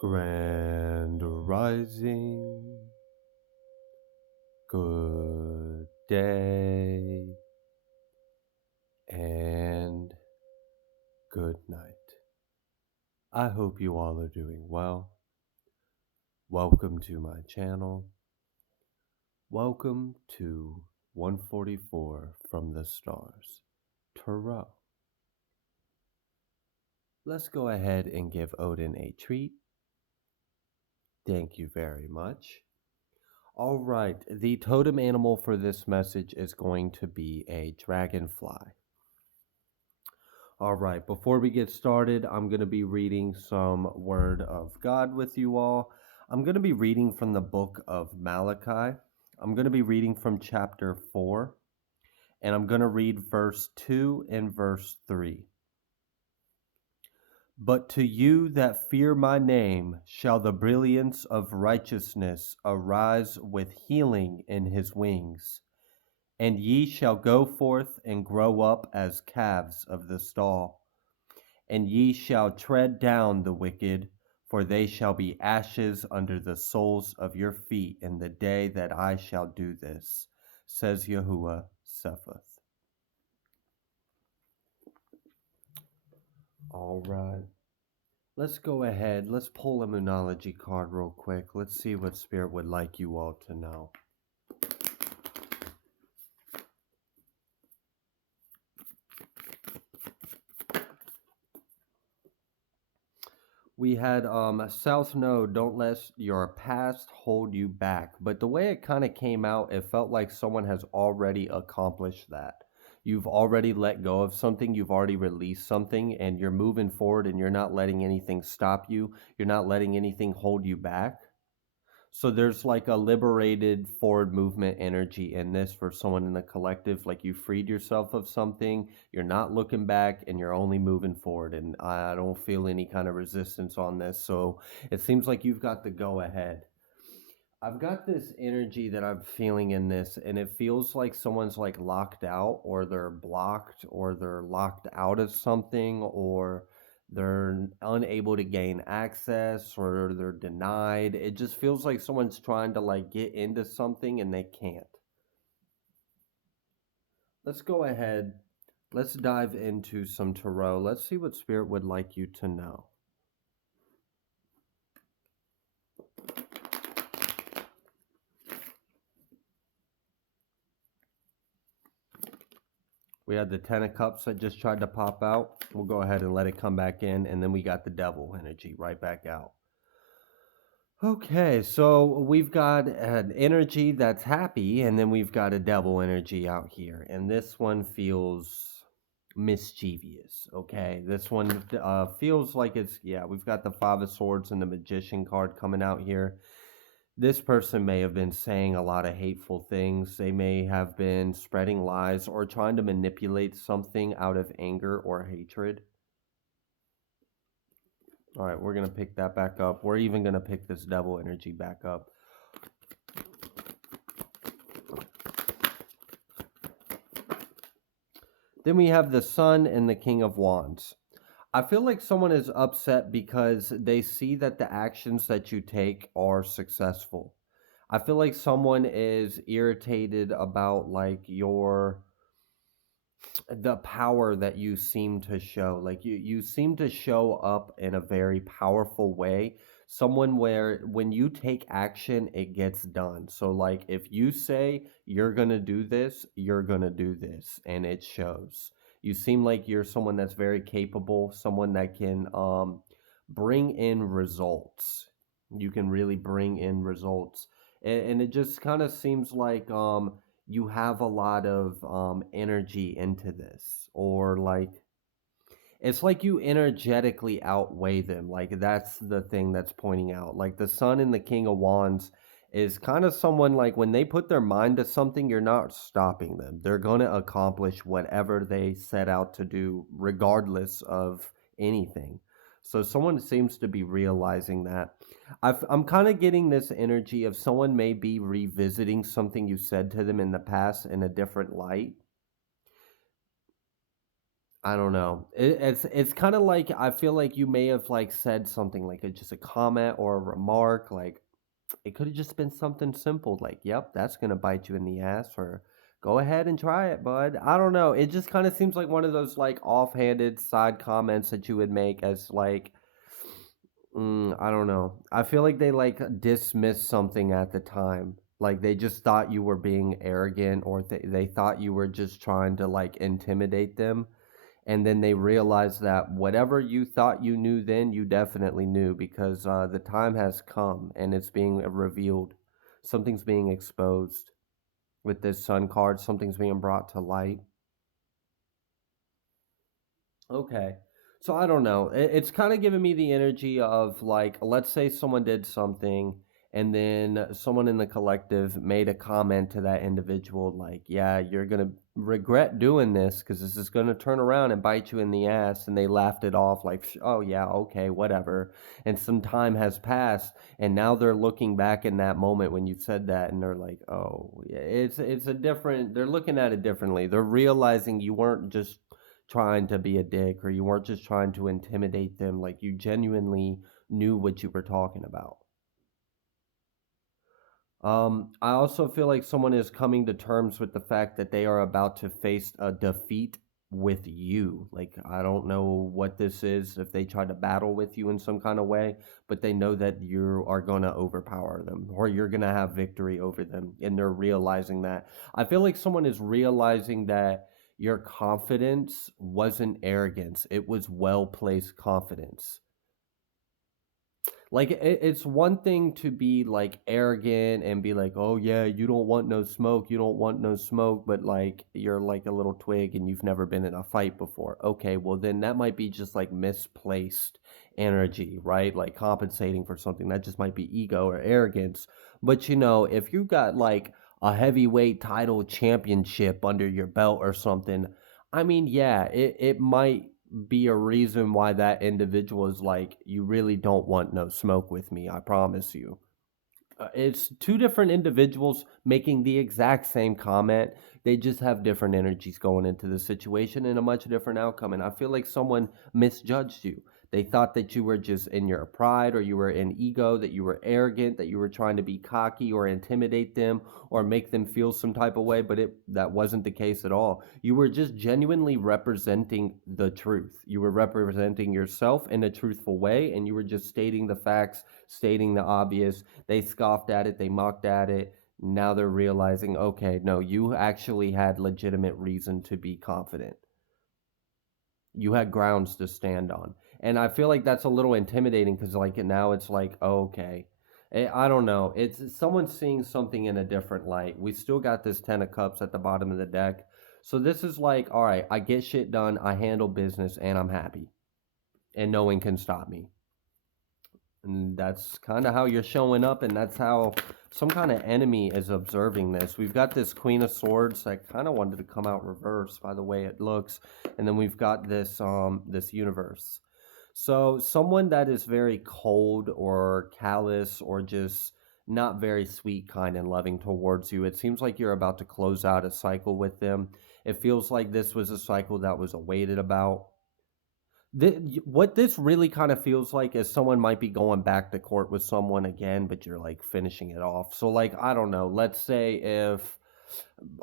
Grand Rising, good day, and good night. I hope you all are doing well. Welcome to my channel. Welcome to 144 from the Stars, Tarot. Let's go ahead and give Odin a treat. Thank you very much. All right, the totem animal for this message is going to be a dragonfly. All right, before we get started, I'm going to be reading some Word of God with you all. I'm going to be reading from the book of Malachi. I'm going to be reading from chapter 4, and I'm going to read verse 2 and verse 3. But to you that fear my name shall the brilliance of righteousness arise with healing in his wings. And ye shall go forth and grow up as calves of the stall. And ye shall tread down the wicked, for they shall be ashes under the soles of your feet in the day that I shall do this, says Yahuwah Sephath. All right. Let's go ahead. Let's pull a Moonology card real quick. Let's see what Spirit would like you all to know. We had South Node, don't let your past hold you back. But the way it kind of came out, it felt like someone has already accomplished that. You've already let go of something, you've already released something, and you're moving forward and you're not letting anything stop you. You're not letting anything hold you back. So there's like a liberated forward movement energy in this for someone in the collective. Like you freed yourself of something, you're not looking back, and you're only moving forward. And I don't feel any kind of resistance on this. So it seems like you've got the go ahead. I've got this energy that I'm feeling in this, and it feels like someone's like locked out, or they're blocked, or they're locked out of something, or they're unable to gain access, or they're denied. It just feels like someone's trying to like get into something and they can't. Let's go ahead. Let's dive into some tarot. Let's see what Spirit would like you to know. We had the Ten of Cups that just tried to pop out. We'll go ahead and let it come back in. And then we got the Devil energy right back out. Okay, so we've got an energy that's happy. And then we've got a Devil energy out here. And this one feels mischievous. Okay, this one feels like it's, yeah, we've got the Five of Swords and the Magician card coming out here. This person may have been saying a lot of hateful things. They may have been spreading lies or trying to manipulate something out of anger or hatred. All right, we're going to pick that back up. We're even going to pick this Devil energy back up. Then we have the Sun and the King of Wands. I feel like someone is upset because they see that the actions that you take are successful. I feel like someone is irritated about like the power that you seem to show. Like you seem to show up in a very powerful way. Someone where when you take action, it gets done. So like if you say you're gonna do this, you're gonna do this, and it shows. You seem like you're someone that's very capable, someone that can bring in results. You can really bring in results. And it just kind of seems like you have a lot of energy into this, or like it's like you energetically outweigh them. Like that's the thing that's pointing out. Like the Sun and the King of Wands is kind of someone like when they put their mind to something, you're not stopping them. They're going to accomplish whatever they set out to do, regardless of anything. So someone seems to be realizing that. I'm kind of getting this energy of someone may be revisiting something you said to them in the past in a different light. I don't know. It's kind of like I feel like you may have like said something like just a comment or a remark. Like it could have just been something simple, like "Yep, that's gonna bite you in the ass," or "Go ahead and try it, bud." I don't know. It just kind of seems like one of those like offhanded side comments that you would make as like I don't know. I feel like they like dismissed something at the time. Like they just thought you were being arrogant or they thought you were just trying to like intimidate them. And then they realized that whatever you thought you knew then, you definitely knew because the time has come and it's being revealed. Something's being exposed with this sun card, something's being brought to light. Okay. So I don't know. It's kind of giving me the energy of like, let's say someone did something and then someone in the collective made a comment to that individual, like, yeah, you're going to regret doing this because this is going to turn around and bite you in the ass. And they laughed it off, like, oh, yeah, okay, whatever. And some time has passed. And now they're looking back in that moment when you said that and they're like, oh, yeah, it's a different, they're looking at it differently. They're realizing you weren't just trying to be a dick or you weren't just trying to intimidate them, like you genuinely knew what you were talking about. I also feel like someone is coming to terms with the fact that they are about to face a defeat with you. Like, I don't know what this is, if they try to battle with you in some kind of way, but they know that you are going to overpower them or you're going to have victory over them. And they're realizing that. I feel like someone is realizing that your confidence wasn't arrogance, it was well placed confidence. Like it's one thing to be like arrogant and be like, "Oh yeah, you don't want no smoke, you don't want no smoke," but like you're like a little twig and you've never been in a fight before. Okay, well then that might be just like misplaced energy, right? Like compensating for something that just might be ego or arrogance. But if you got like a heavyweight title championship under your belt or something, I mean, yeah, it might be a reason why that individual is like, you really don't want no smoke with me, I promise you. It's two different individuals making the exact same comment. They just have different energies going into the situation and a much different outcome. And I feel like someone misjudged you. They thought that you were just in your pride or you were in ego, that you were arrogant, that you were trying to be cocky or intimidate them or make them feel some type of way, but that wasn't the case at all. You were just genuinely representing the truth. You were representing yourself in a truthful way and you were just stating the facts, stating the obvious. They scoffed at it, they mocked at it. Now they're realizing, okay, no, you actually had legitimate reason to be confident. You had grounds to stand on. And I feel like that's a little intimidating because, like, now it's like, oh, okay. I don't know. It's someone seeing something in a different light. We still got this 10 of cups at the bottom of the deck. So this is like, all right, I get shit done, I handle business, and I'm happy. And no one can stop me. And that's kind of how you're showing up, and that's how some kind of enemy is observing this. We've got this Queen of Swords that kind of wanted to come out reverse by the way it looks, and then we've got this universe. So someone that is very cold or callous or just not very sweet, kind, and loving towards you. It seems like you're about to close out a cycle with them. It feels like this was a cycle that was awaited about. What this really kind of feels like is someone might be going back to court with someone again, but you're like finishing it off. So, like, I don't know. Let's say if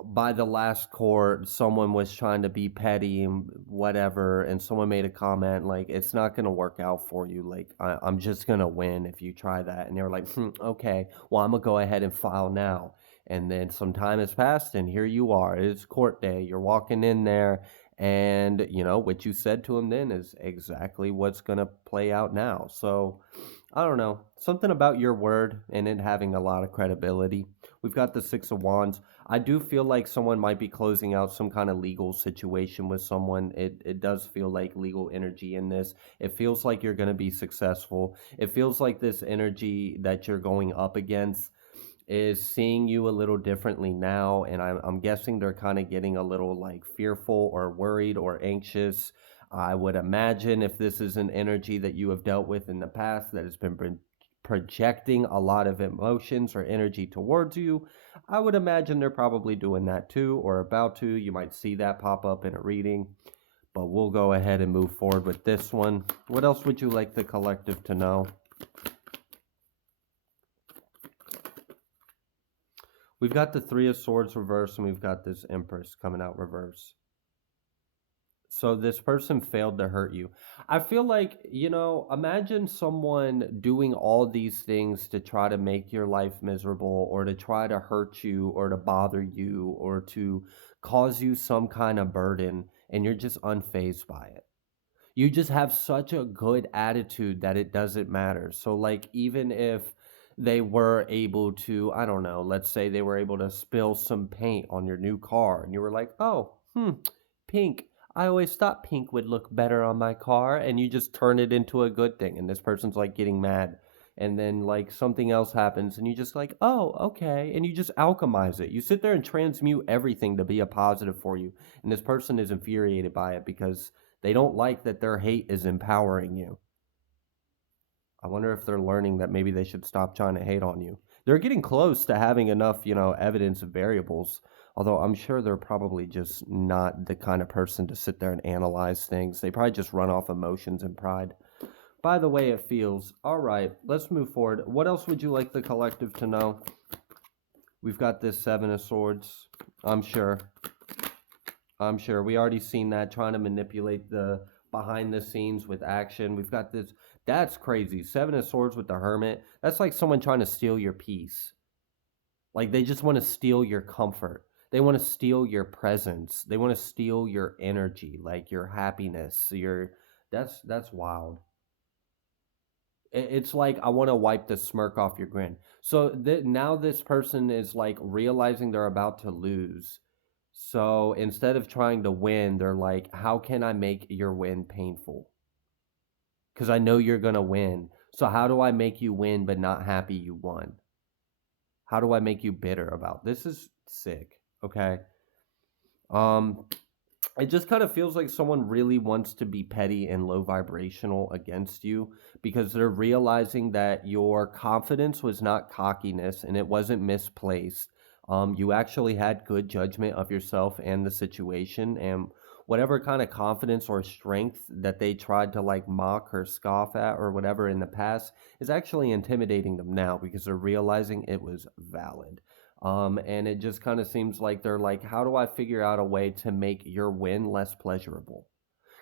by the last court someone was trying to be petty and whatever, and someone made a comment like, it's not going to work out for you. Like, I'm just going to win if you try that. And they were like, okay, well, I'm going to go ahead and file now. And then some time has passed, and here you are. It's court day. You're walking in there and what you said to him then is exactly what's going to play out now. So I don't know, something about your word and it having a lot of credibility. We've got the 6 of Wands. I do feel like someone might be closing out some kind of legal situation with someone. It does feel like legal energy in this. It feels like you're going to be successful. It feels like this energy that you're going up against is seeing you a little differently now, and I'm guessing they're kind of getting a little like fearful or worried or anxious. I would imagine if this is an energy that you have dealt with in the past that has been projecting a lot of emotions or energy towards you, I would imagine they're probably doing that too or about to. You might see that pop up in a reading. But we'll go ahead and move forward with this one. What else would you like the collective to know? We've got the Three of Swords reverse, and we've got this Empress coming out reverse. So this person failed to hurt you. I feel like, imagine someone doing all these things to try to make your life miserable or to try to hurt you or to bother you or to cause you some kind of burden, and you're just unfazed by it. You just have such a good attitude that it doesn't matter. So, like, even if they were able to, I don't know, let's say they were able to spill some paint on your new car, and you were like, oh, pink. I always thought pink would look better on my car, and you just turn it into a good thing, and this person's like getting mad. And then, like, something else happens, and you just like, oh, okay. And you just alchemize it. You sit there and transmute everything to be a positive for you. And this person is infuriated by it because they don't like that their hate is empowering you. I wonder if they're learning that maybe they should stop trying to hate on you. They're getting close to having enough, evidence of variables. Although I'm sure they're probably just not the kind of person to sit there and analyze things. They probably just run off emotions and pride. By the way it feels. All right, let's move forward. What else would you like the collective to know? We've got this Seven of Swords. I'm sure. We already seen that, trying to manipulate the behind the scenes with action. We've got this. That's crazy. Seven of Swords with the Hermit. That's like someone trying to steal your peace. Like they just want to steal your comfort. They want to steal your presence. They want to steal your energy, like your happiness. That's wild. It's like I want to wipe the smirk off your grin. So now this person is like realizing they're about to lose. So instead of trying to win, they're like, how can I make your win painful? Because I know you're going to win. So how do I make you win but not happy you won? How do I make you bitter about this? Is sick. Okay. Um, it just kind of feels like someone really wants to be petty and low vibrational against you because they're realizing that your confidence was not cockiness and it wasn't misplaced. You actually had good judgment of yourself and the situation, and whatever kind of confidence or strength that they tried to like mock or scoff at or whatever in the past is actually intimidating them now because they're realizing it was valid. And it just kind of seems like they're like, how do I figure out a way to make your win less pleasurable?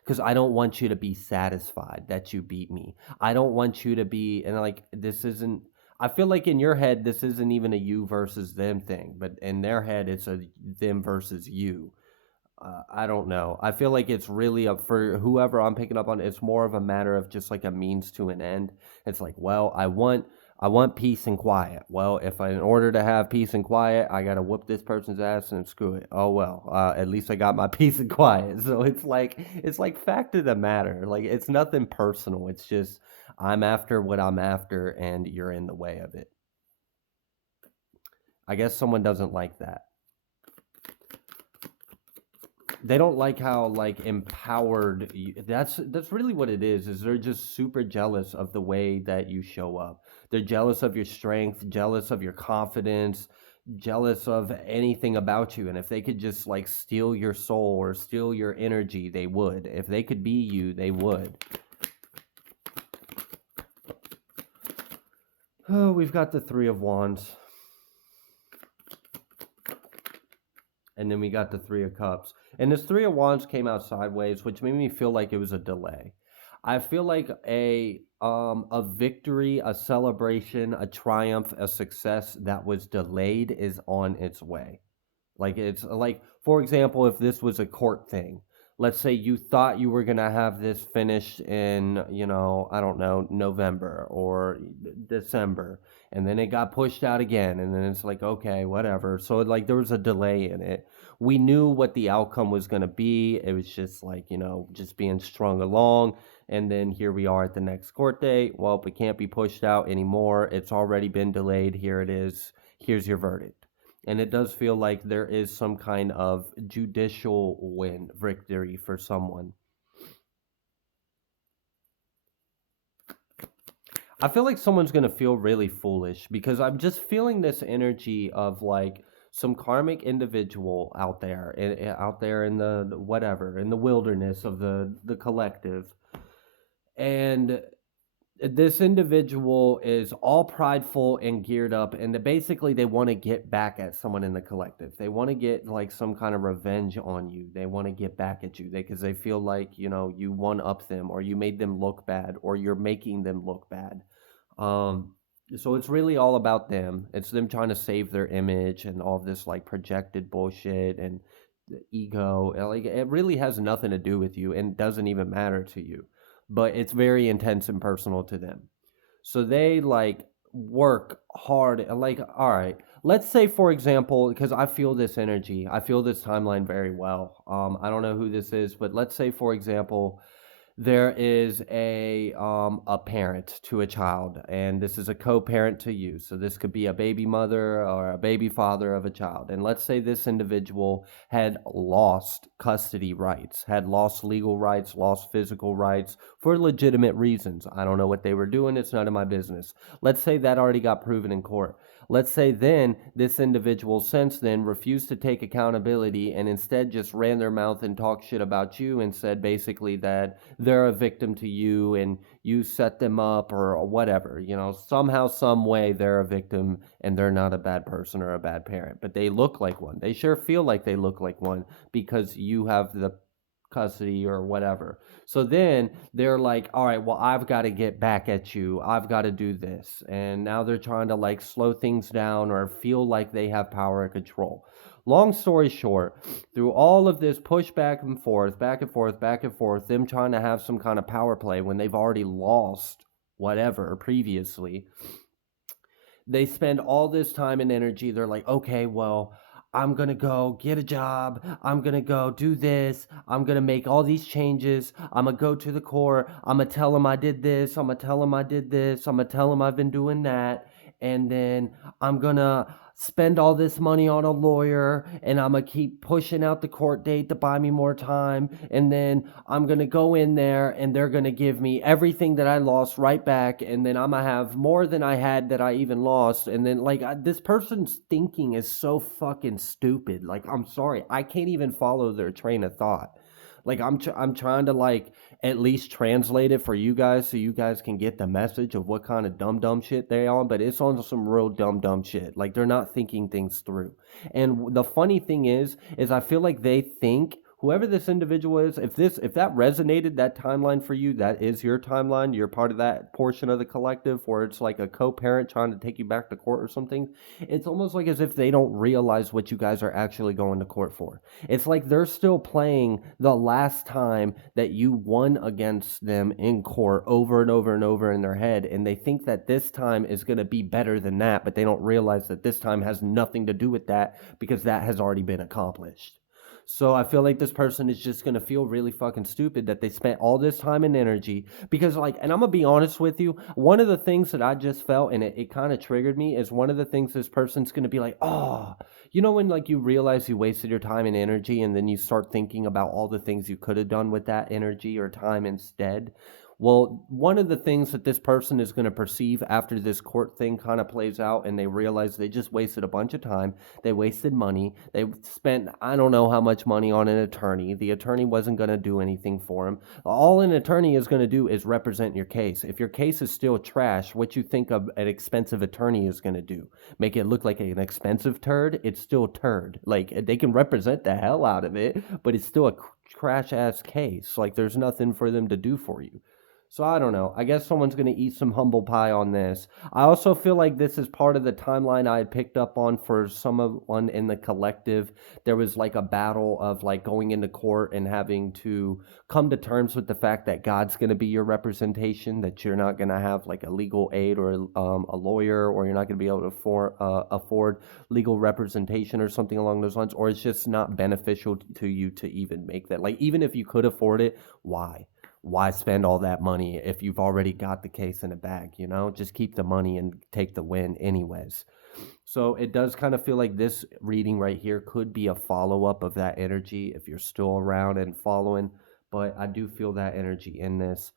Because I don't want you to be satisfied that you beat me. I don't want you to be, and like, this isn't, I feel like in your head, this isn't even a you versus them thing, but in their head, it's a them versus you. I don't know. I feel like it's really up for whoever I'm picking up on. It's more of a matter of just like a means to an end. It's like, well, I want peace and quiet. Well, if in order to have peace and quiet, I gotta whoop this person's ass and screw it. Oh well, at least I got my peace and quiet. So it's like fact of the matter. Like it's nothing personal. It's just I'm after what I'm after, and you're in the way of it. I guess someone doesn't like that. They don't like how like empowered that's really what it is they're just super jealous of the way that you show up. They're jealous of your strength, jealous of your confidence, jealous of anything about you, and if they could just like steal your soul or steal your energy, they would. If they could be you, they would. Oh, we've got the Three of Wands, and then we got the Three of Cups. And this Three of Wands came out sideways, which made me feel like it was a delay. I feel like a victory, a celebration, a triumph, a success that was delayed is on its way. Like it's like, for example, if this was a court thing, let's say you thought you were gonna have this finished in, I don't know, November or December, and then it got pushed out again, and then it's like, okay, whatever. So like there was a delay in it. We knew what the outcome was gonna be. It was just like, just being strung along. And then here we are at the next court date. Well, it can't be pushed out anymore. It's already been delayed. Here it is. Here's your verdict. And it does feel like there is some kind of judicial win, victory for someone. I feel like someone's going to feel really foolish because I'm just feeling this energy of like some karmic individual out there, out there in the whatever, in the wilderness of the collective, and this individual is all prideful and geared up, and basically they want to get back at someone in the collective. They want to get like some kind of revenge on you. They want to get back at you because they feel like, you one up them, or you made them look bad, or you're making them look bad. um so it's really all about them. It's them trying to save their image and all this like projected bullshit and the ego. Like, it really has nothing to do with you and doesn't even matter to you, but it's very intense and personal to them. So they like work hard. Like, all right, let's say for example, because I feel this energy, I feel this timeline very well. I don't know who this is, but let's say for example, there is a parent to a child, and this is a co-parent to you. So this could be a baby mother or a baby father of a child, and let's say this individual had lost custody rights, had lost legal rights, lost physical rights for legitimate reasons. I don't know what they were doing, it's none of my business. Let's say that already got proven in court. Let's say then this individual since then refused to take accountability and instead just ran their mouth and talked shit about you and said basically that they're a victim to you and you set them up or whatever. Somehow, some way they're a victim and they're not a bad person or a bad parent, but they look like one. They sure feel like they look like one because you have the custody or whatever. So then they're like, all right, well, I've got to get back at you. I've got to do this. And now they're trying to like slow things down or feel like they have power and control. Long story short, through all of this push back and forth, back and forth, back and forth, them trying to have some kind of power play when they've already lost whatever previously, they spend all this time and energy. They're like, okay, well, I'm going to go get a job. I'm going to go do this. I'm going to make all these changes. I'm going to go to the court. I'm going to tell them I did this. I'm going to tell them I did this. I'm going to tell them I've been doing that. And then I'm going to spend all this money on a lawyer, and I'm going to keep pushing out the court date to buy me more time. And then I'm going to go in there and they're going to give me everything that I lost right back. And then I'm going to have more than I had that I even lost. And then, like, this person's thinking is so fucking stupid. Like, I'm sorry. I can't even follow their train of thought. Like, I'm trying to, like, at least translate it for you guys so you guys can get the message of what kind of dumb shit they on, but it's on some real dumb shit. Like, they're not thinking things through. And the funny thing is I feel like they think whoever this individual is, if that resonated, that timeline for you, that is your timeline. You're part of that portion of the collective where it's like a co-parent trying to take you back to court or something. It's almost like as if they don't realize what you guys are actually going to court for. It's like they're still playing the last time that you won against them in court over and over and over in their head, and they think that this time is going to be better than that, but they don't realize that this time has nothing to do with that because that has already been accomplished. So I feel like this person is just going to feel really fucking stupid that they spent all this time and energy because, like, and I'm going to be honest with you, one of the things that I just felt and it kind of triggered me is one of the things this person's going to be like, oh, when like you realize you wasted your time and energy and then you start thinking about all the things you could have done with that energy or time instead. Well, one of the things that this person is going to perceive after this court thing kind of plays out and they realize they just wasted a bunch of time, they wasted money, they spent I don't know how much money on an attorney. The attorney wasn't going to do anything for him. All an attorney is going to do is represent your case. If your case is still trash, what you think of an expensive attorney is going to do? Make it look like an expensive turd? It's still turd. Like, they can represent the hell out of it, but it's still a trash ass case. Like, there's nothing for them to do for you. So I don't know. I guess someone's going to eat some humble pie on this. I also feel like this is part of the timeline I had picked up on for someone in the collective. There was like a battle of like going into court and having to come to terms with the fact that God's going to be your representation, that you're not going to have like a legal aid or a lawyer, or you're not going to be able to afford legal representation or something along those lines, or it's just not beneficial to you to even make that. Like, even if you could afford it, why? Why spend all that money if you've already got the case in a bag? Just keep the money and take the win anyways. So it does kind of feel like this reading right here could be a follow-up of that energy if you're still around and following, but I do feel that energy in this.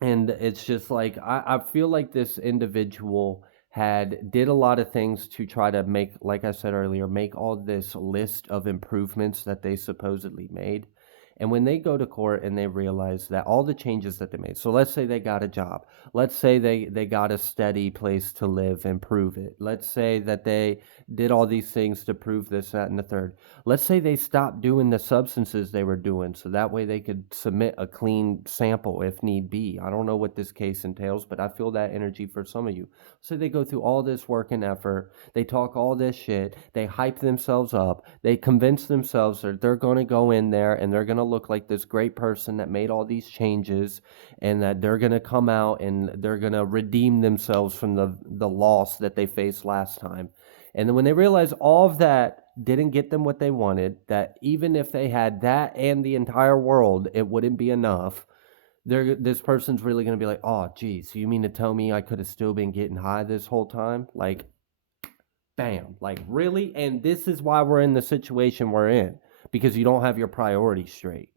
And it's just like I feel like this individual had did a lot of things to try to make, like I said earlier, make all this list of improvements that they supposedly made. And when they go to court and they realize that all the changes that they made, so let's say they got a job, let's say they got a steady place to live and prove it, let's say that they did all these things to prove this, that, and the third. Let's say they stopped doing the substances they were doing so that way they could submit a clean sample if need be. I don't know what this case entails, but I feel that energy for some of you. So they go through all this work and effort. They talk all this shit. They hype themselves up. They convince themselves that they're going to go in there and they're going to look like this great person that made all these changes, and that they're going to come out and they're going to redeem themselves from the loss that they faced last time. And then when they realize all of that didn't get them what they wanted, that even if they had that and the entire world, it wouldn't be enough, this person's really going to be like, oh, geez, so you mean to tell me I could have still been getting high this whole time? Like, bam, like, really? And this is why we're in the situation we're in, because you don't have your priorities straight.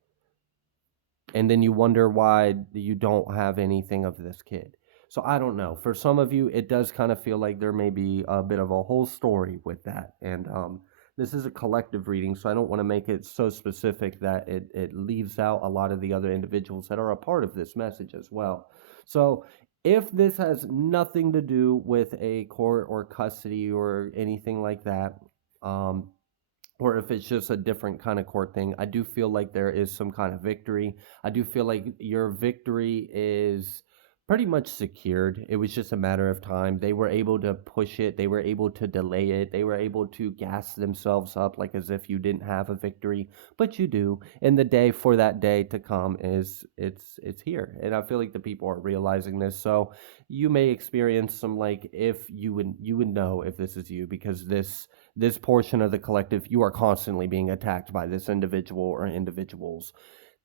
And then you wonder why you don't have anything of this kid. So I don't know. For some of you, it does kind of feel like there may be a bit of a whole story with that. And this is a collective reading, so I don't want to make it so specific that it leaves out a lot of the other individuals that are a part of this message as well. So if this has nothing to do with a court or custody or anything like that, or if it's just a different kind of court thing, I do feel like there is some kind of victory. I do feel like your victory is pretty much secured. It was just a matter of time. They were able to push it, they were able to delay it, they were able to gas themselves up like as if you didn't have a victory, but you do. And the day for that day to come is it's here. And I feel like the people are realizing this. So you may experience some, like, if you would know if this is you, because this portion of the collective, you are constantly being attacked by this individual or individuals.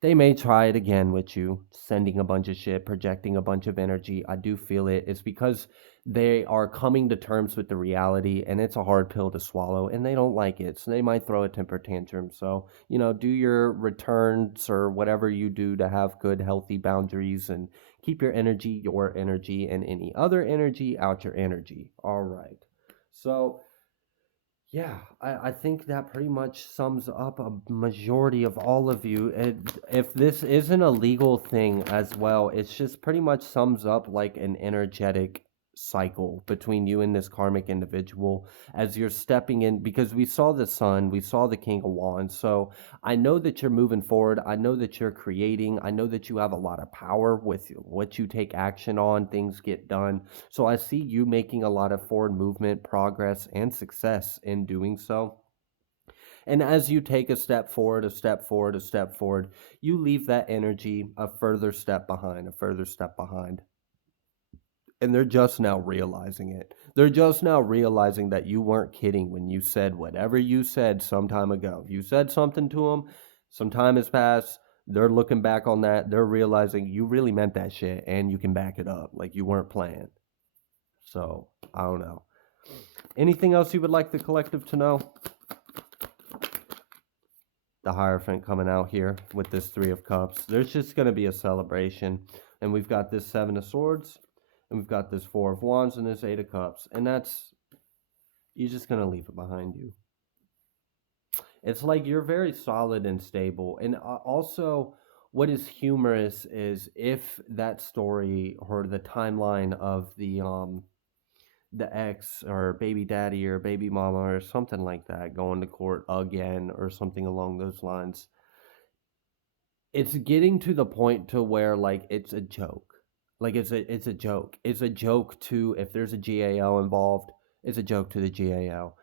They may try it again with you, sending a bunch of shit, projecting a bunch of energy. I do feel it. It's because they are coming to terms with the reality, and it's a hard pill to swallow, and they don't like it. So they might throw a temper tantrum. So, do your returns or whatever you do to have good, healthy boundaries and keep your energy, and any other energy out your energy. All right. So, yeah, I think that pretty much sums up a majority of all of you. If this isn't a legal thing as well, it's just pretty much sums up like an energetic cycle between you and this karmic individual as you're stepping in, because we saw the sun, we saw the King of Wands. So I know that you're moving forward. I know that you're creating. I know that you have a lot of power with what you take action on, things get done. So I see you making a lot of forward movement, progress, and success in doing so. And as you take a step forward, a step forward, a step forward, you leave that energy a further step behind, a further step behind. And they're just now realizing it. They're just now realizing that you weren't kidding when you said whatever you said some time ago. You said something to them, some time has passed. They're looking back on that. They're realizing you really meant that shit and you can back it up. Like you weren't playing. So, I don't know. Anything else you would like the collective to know? The Hierophant coming out here with this Three of Cups. There's just going to be a celebration. And we've got this Seven of Swords. And we've got this Four of Wands and this Eight of Cups. And you're just going to leave it behind you. It's like you're very solid and stable. And also, what is humorous is if that story or the timeline of the ex or baby daddy or baby mama or something like that going to court again or something along those lines, it's getting to the point to where like it's a joke. Like it's a joke. It's a joke to, if there's a GAL involved, it's a joke to the GAL.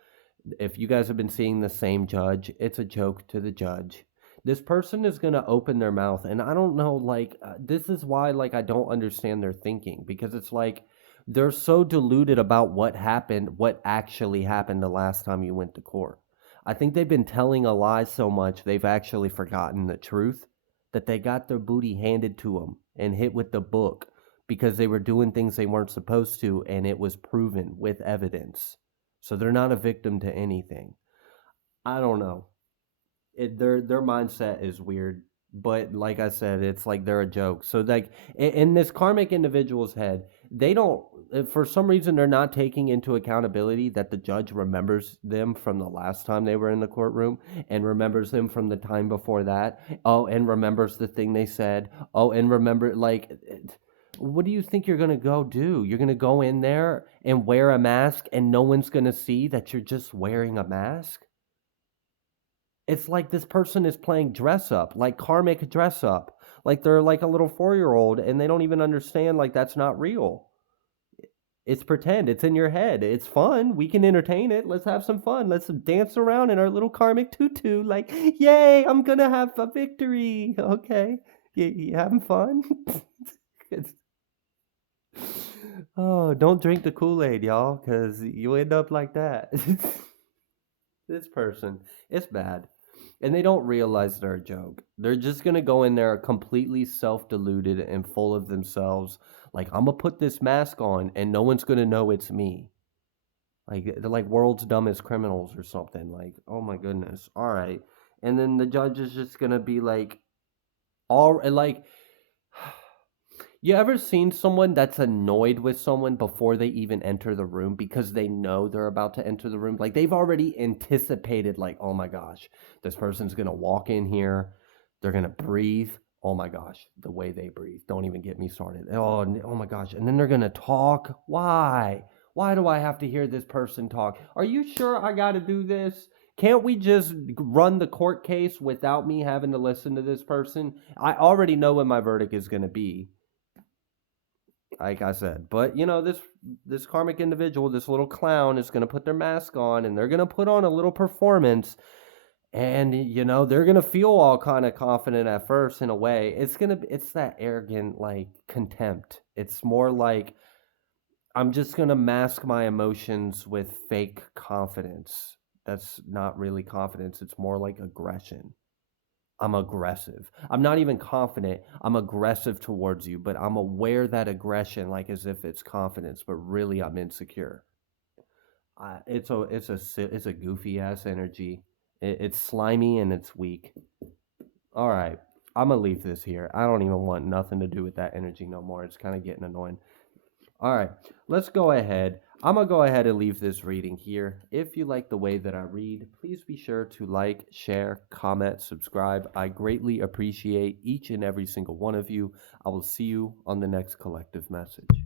If you guys have been seeing the same judge, it's a joke to the judge. This person is going to open their mouth, and I don't know, like, this is why, like, I don't understand their thinking, because it's like they're so deluded about what happened, what actually happened the last time you went to court. I think they've been telling a lie so much they've actually forgotten the truth, that they got their booty handed to them and hit with the book because they were doing things they weren't supposed to, and it was proven with evidence. So they're not a victim to anything. I don't know. Their mindset is weird, but like I said, it's like they're a joke. So like in this karmic individual's head, they don't for some reason they're not taking into accountability that the judge remembers them from the last time they were in the courtroom and remembers them from the time before that. Oh, and remembers the thing they said. Oh, and remember, like, what do you think you're going to go do? You're going to go in there and wear a mask and no one's going to see that you're just wearing a mask? It's like this person is playing dress up, like karmic dress up. Like they're like a little 4-year-old and they don't even understand like that's not real. It's pretend. It's in your head. It's fun. We can entertain it. Let's have some fun. Let's dance around in our little karmic tutu. Like, yay, I'm going to have a victory. Okay. You having fun? It's- oh, don't drink the Kool-Aid, y'all, because you end up like that. This person, it's bad. And they don't realize they're a joke. They're just going to go in there completely self deluded and full of themselves. Like, I'm going to put this mask on and no one's going to know it's me. Like, they're like world's dumbest criminals or something. Like, oh my goodness. All right. And then the judge is just going to be like, all like, you ever seen someone that's annoyed with someone before they even enter the room because they know they're about to enter the room? Like they've already anticipated, like, oh my gosh, this person's gonna walk in here, they're gonna breathe. Oh my gosh, the way they breathe. Don't even get me started. Oh my gosh. And then they're gonna talk. Why? Why do I have to hear this person talk? Are you sure I gotta do this? Can't we just run the court case without me having to listen to this person? I already know what my verdict is gonna be, like I said. But this karmic individual, this little clown, is going to put their mask on and they're going to put on a little performance, and they're going to feel all kind of confident at first. In a way, it's that arrogant like contempt. It's more like, I'm just going to mask my emotions with fake confidence. That's not really confidence. It's more like aggression. I'm aggressive. I'm not even confident. I'm aggressive towards you, but I'm aware that aggression, like as if it's confidence, but really I'm insecure. It's a goofy ass energy. It's slimy and it's weak. All right, I'm gonna leave this here. I don't even want nothing to do with that energy no more. It's kind of getting annoying. All right, let's go ahead. I'm going to go ahead and leave this reading here. If you like the way that I read, please be sure to like, share, comment, subscribe. I greatly appreciate each and every single one of you. I will see you on the next collective message.